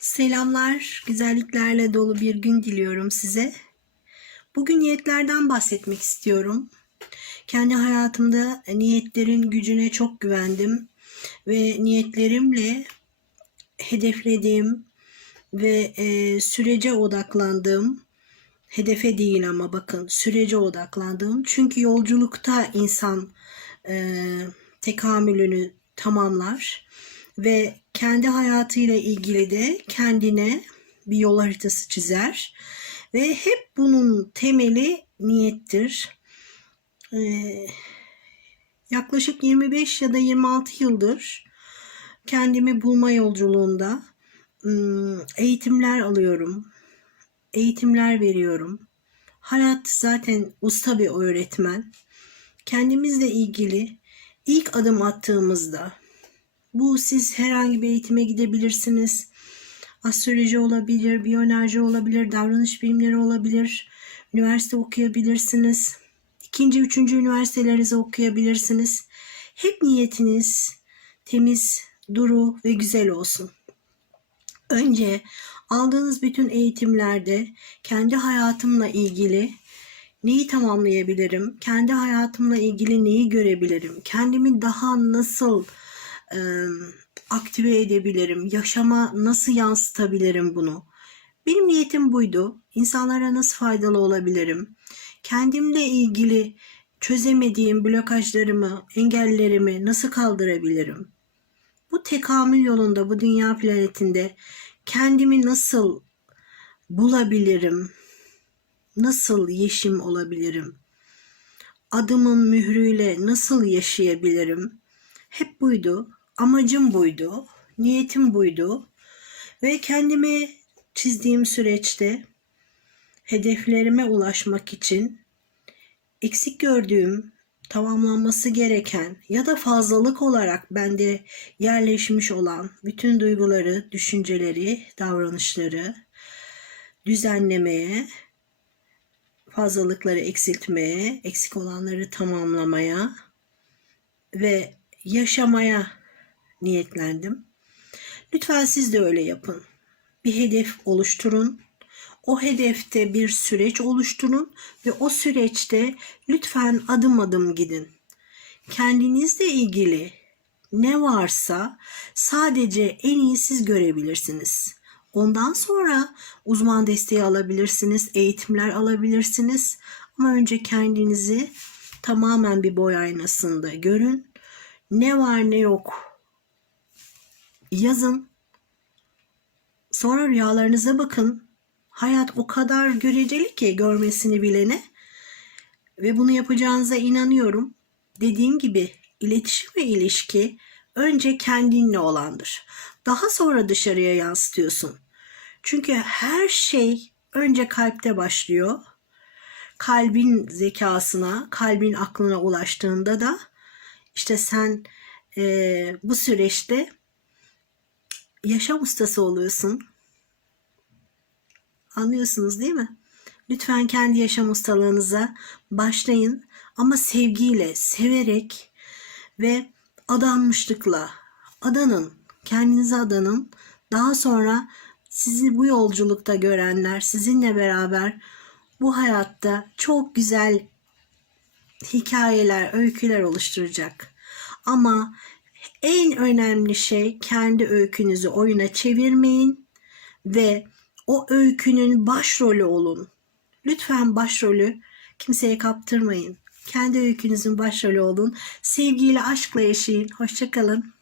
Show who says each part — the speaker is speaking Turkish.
Speaker 1: Selamlar, güzelliklerle dolu bir gün diliyorum size. Bugün niyetlerden bahsetmek istiyorum. Kendi hayatımda niyetlerin gücüne çok güvendim ve niyetlerimle hedeflediğim ve e, sürece odaklandığım, hedefe değil ama bakın sürece odaklandığım. Çünkü yolculukta insan e, tekamülünü tamamlar ve kendi hayatıyla ilgili de kendine bir yol haritası çizer ve hep bunun temeli niyettir. Ee, yaklaşık 25 ya da 26 yıldır kendimi bulma yolculuğunda eğitimler alıyorum. Eğitimler veriyorum. Hayat zaten usta bir öğretmen. Kendimizle ilgili ilk adım attığımızda bu siz herhangi bir eğitime gidebilirsiniz. Astroloji olabilir, biyoenerji olabilir, davranış bilimleri olabilir. Üniversite okuyabilirsiniz. İkinci, üçüncü üniversitelerinizi okuyabilirsiniz. Hep niyetiniz temiz, duru ve güzel olsun. Önce aldığınız bütün eğitimlerde kendi hayatımla ilgili neyi tamamlayabilirim? Kendi hayatımla ilgili neyi görebilirim? Kendimi daha nasıl e, aktive edebilirim? Yaşama nasıl yansıtabilirim bunu? Benim niyetim buydu. İnsanlara nasıl faydalı olabilirim? Kendimle ilgili çözemediğim blokajlarımı, engellerimi nasıl kaldırabilirim? Bu tekamül yolunda, bu dünya planetinde kendimi nasıl bulabilirim? Nasıl yeşim olabilirim? Adımın mührüyle nasıl yaşayabilirim? Hep buydu. Amacım buydu. Niyetim buydu. Ve kendime çizdiğim süreçte hedeflerime ulaşmak için eksik gördüğüm, tamamlanması gereken ya da fazlalık olarak bende yerleşmiş olan bütün duyguları, düşünceleri, davranışları düzenlemeye, fazlalıkları eksiltmeye, eksik olanları tamamlamaya ve yaşamaya niyetlendim. Lütfen siz de öyle yapın. Bir hedef oluşturun. O hedefte bir süreç oluşturun ve o süreçte lütfen adım adım gidin. Kendinizle ilgili ne varsa sadece en iyi siz görebilirsiniz. Ondan sonra uzman desteği alabilirsiniz, eğitimler alabilirsiniz. Ama önce kendinizi tamamen bir boy aynasında görün. Ne var ne yok yazın. Sonra rüyalarınıza bakın. Hayat o kadar göreceli ki görmesini bilene. Ve bunu yapacağınıza inanıyorum. Dediğim gibi iletişim ve ilişki önce kendinle olandır. Daha sonra dışarıya yansıtıyorsun. Çünkü her şey önce kalpte başlıyor. Kalbin zekasına, kalbin aklına ulaştığında da işte sen e, bu süreçte yaşam ustası oluyorsun. Anlıyorsunuz değil mi? Lütfen kendi yaşam ustalığınıza başlayın ama sevgiyle, severek ve adanmışlıkla adanın, kendinize adanın. Daha sonra sizi bu yolculukta görenler sizinle beraber bu hayatta çok güzel hikayeler, öyküler oluşturacak. Ama en önemli şey kendi öykünüzü oyuna çevirmeyin ve o öykünün başrolü olun. Lütfen başrolü kimseye kaptırmayın. Kendi öykünüzün başrolü olun. Sevgiyle, aşkla yaşayın. Hoşçakalın.